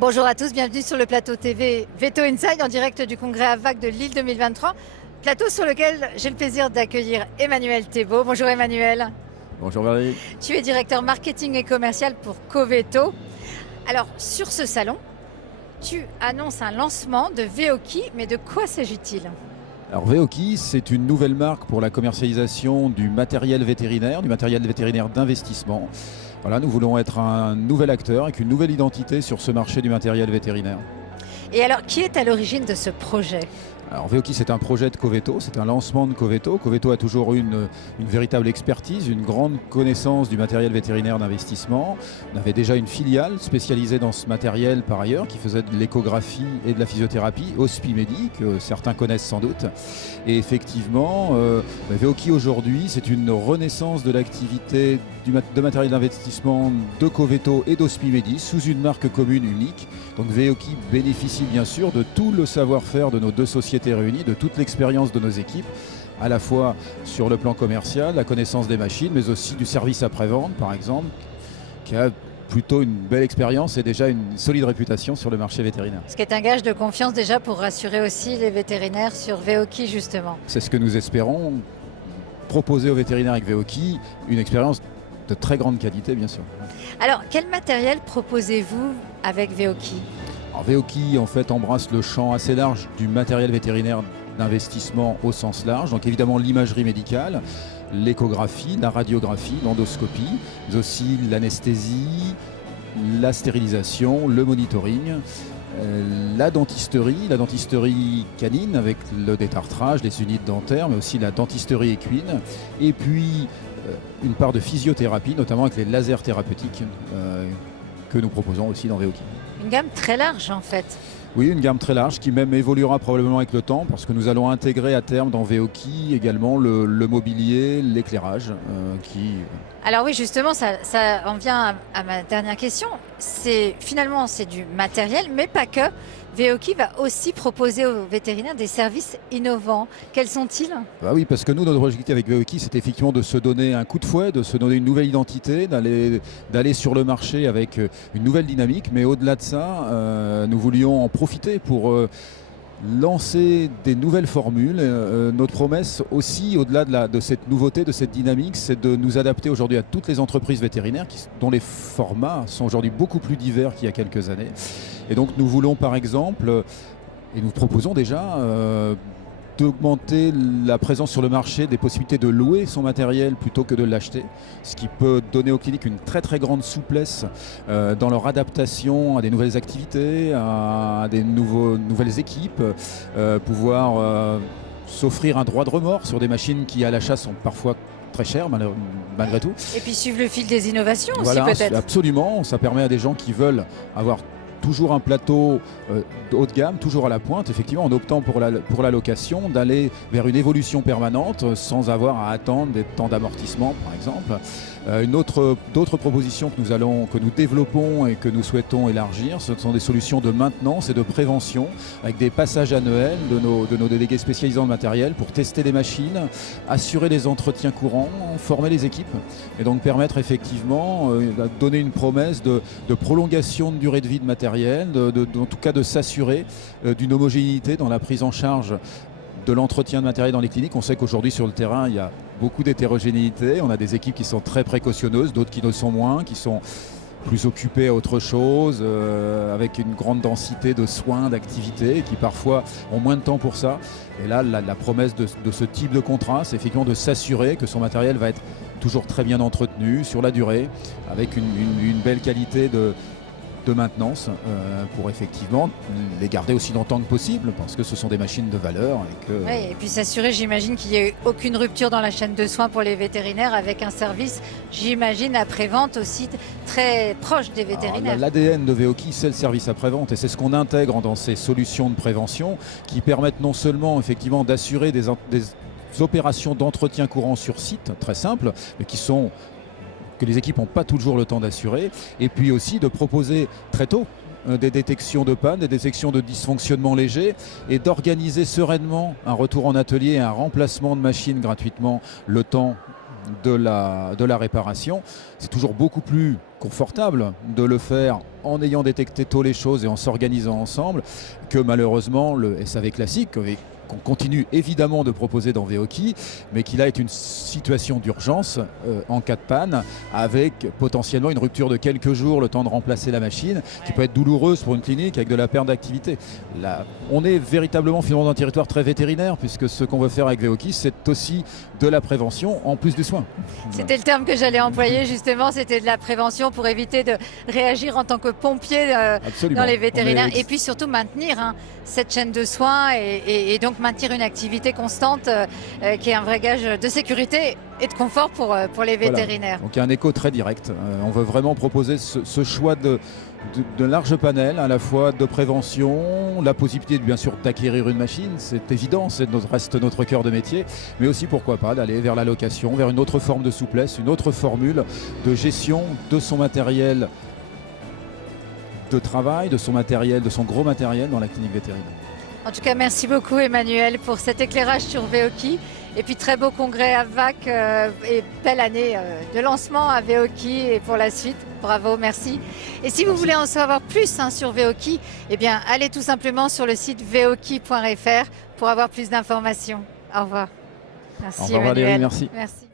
Bonjour à tous, bienvenue sur le plateau TV Veto Inside en direct du congrès AVAC de Lille 2023. Plateau sur lequel j'ai le plaisir d'accueillir Emmanuel Thébault. Bonjour Emmanuel. Bonjour Valérie. Tu es directeur marketing et commercial pour Coveto. Alors sur ce salon, tu annonces un lancement de Veoki, mais de quoi s'agit-il ? Alors Veoki, c'est une nouvelle marque pour la commercialisation du matériel vétérinaire d'investissement. Voilà, nous voulons être un nouvel acteur avec une nouvelle identité sur ce marché du matériel vétérinaire. Et alors, qui est à l'origine de ce projet ? Alors Veoki, c'est un projet de Coveto, c'est un lancement de Coveto. Coveto a toujours eu une véritable expertise, une grande connaissance du matériel vétérinaire d'investissement. On avait déjà une filiale spécialisée dans ce matériel par ailleurs, qui faisait de l'échographie et de la physiothérapie, Hospimedi, que certains connaissent sans doute. Et effectivement, Veoki aujourd'hui, c'est une renaissance de l'activité de matériel d'investissement de Coveto et d'Hospimedi sous une marque commune unique. Donc Veoki bénéficie bien sûr de tout le savoir-faire de nos deux sociétés réunies, de toute l'expérience de nos équipes, à la fois sur le plan commercial, la connaissance des machines, mais aussi du service après-vente par exemple, qui a plutôt une belle expérience et déjà une solide réputation sur le marché vétérinaire. Ce qui est un gage de confiance déjà pour rassurer aussi les vétérinaires sur Veoki justement. C'est ce que nous espérons, proposer aux vétérinaires avec Veoki une expérience de très grande qualité bien sûr. Alors quel matériel proposez-vous avec Veoki ? Alors, Veoki en fait embrasse le champ assez large du matériel vétérinaire d'investissement au sens large, donc évidemment l'imagerie médicale, l'échographie, la radiographie, l'endoscopie, mais aussi l'anesthésie, la stérilisation, le monitoring, la dentisterie canine avec le détartrage, les unités dentaires, mais aussi la dentisterie équine, et puis une part de physiothérapie, notamment avec les lasers thérapeutiques que nous proposons aussi dans Veoki. Une gamme très large en fait. Oui, une gamme très large qui même évoluera probablement avec le temps parce que nous allons intégrer à terme dans Veoki également le mobilier, l'éclairage Alors oui, justement, ça en vient à ma dernière question. Finalement, c'est du matériel, mais pas que. Veoki va aussi proposer aux vétérinaires des services innovants. Quels sont-ils ? Bah oui, parce que nous, notre objectif avec Veoki, c'est effectivement de se donner un coup de fouet, de se donner une nouvelle identité, d'aller sur le marché avec une nouvelle dynamique. Mais au-delà de ça, nous voulions en profiter pour lancer des nouvelles formules. Notre promesse aussi, au-delà de cette nouveauté, de cette dynamique, c'est de nous adapter aujourd'hui à toutes les entreprises vétérinaires dont les formats sont aujourd'hui beaucoup plus divers qu'il y a quelques années. Et donc nous voulons par exemple, et nous proposons déjà, d'augmenter la présence sur le marché des possibilités de louer son matériel plutôt que de l'acheter, ce qui peut donner aux cliniques une très très grande souplesse dans leur adaptation à des nouvelles activités, à des nouvelles équipes, pouvoir s'offrir un droit de remords sur des machines qui à l'achat sont parfois très chères malgré tout. Et puis suivre le fil des innovations voilà, aussi peut-être. Absolument, ça permet à des gens qui veulent avoir toujours un plateau haut de gamme, toujours à la pointe, effectivement, en optant pour la location, d'aller vers une évolution permanente sans avoir à attendre des temps d'amortissement, par exemple. D'autres propositions que nous développons et que nous souhaitons élargir, ce sont des solutions de maintenance et de prévention, avec des passages annuels de nos délégués spécialisés dans le matériel pour tester les machines, assurer les entretiens courants, former les équipes, et donc permettre effectivement de donner une promesse de prolongation de durée de vie de matériel, en tout cas de s'assurer d'une homogénéité dans la prise en charge de l'entretien de matériel dans les cliniques. On sait qu'aujourd'hui sur le terrain il y a beaucoup d'hétérogénéité, on a des équipes qui sont très précautionneuses, d'autres qui ne le sont moins, qui sont plus occupées à autre chose, avec une grande densité de soins, d'activités, qui parfois ont moins de temps pour ça. Et là la promesse de ce type de contrat, c'est effectivement de s'assurer que son matériel va être toujours très bien entretenu sur la durée, avec une belle qualité de maintenance pour effectivement les garder aussi longtemps que possible parce que ce sont des machines de valeur. Et puis s'assurer, j'imagine qu'il n'y ait aucune rupture dans la chaîne de soins pour les vétérinaires avec un service, j'imagine, après-vente aussi très proche des vétérinaires. L'ADN de Veoki, c'est le service après-vente et c'est ce qu'on intègre dans ces solutions de prévention qui permettent non seulement effectivement d'assurer des opérations d'entretien courant sur site, très simples, mais que les équipes n'ont pas toujours le temps d'assurer, et puis aussi de proposer très tôt des détections de panne, des détections de dysfonctionnements légers et d'organiser sereinement un retour en atelier et un remplacement de machine gratuitement le temps de la réparation. C'est toujours beaucoup plus confortable de le faire en ayant détecté tôt les choses et en s'organisant ensemble que malheureusement le SAV classique qu'on continue évidemment de proposer dans VOKI, mais qui là est une situation d'urgence en cas de panne, avec potentiellement une rupture de quelques jours, le temps de remplacer la machine, qui peut être douloureuse pour une clinique avec de la perte d'activité. Là, on est véritablement finalement dans un territoire très vétérinaire, puisque ce qu'on veut faire avec VOKI, c'est aussi de la prévention en plus du soin. C'était le terme que j'allais employer justement, c'était de la prévention pour éviter de réagir en tant que pompier dans les vétérinaires et puis surtout maintenir cette chaîne de soins et donc maintenir une activité constante qui est un vrai gage de sécurité et de confort pour les vétérinaires. Voilà. Donc il y a un écho très direct. On veut vraiment proposer ce choix de large panel, à la fois de prévention, la possibilité bien sûr d'acquérir une machine, c'est évident, reste notre cœur de métier, mais aussi pourquoi pas d'aller vers la location, vers une autre forme de souplesse, une autre formule de gestion de son matériel de travail, de son matériel, de son gros matériel dans la clinique vétérinaire. En tout cas, merci beaucoup Emmanuel pour cet éclairage sur VOKI. Et puis très beau congrès à VAC et belle année de lancement à VOKI et pour la suite. Bravo, merci. Et si vous voulez en savoir plus sur VOKI, eh bien, allez tout simplement sur le site voki.fr pour avoir plus d'informations. Au revoir. Merci Au revoir, Emmanuel. Valérie, merci. Merci.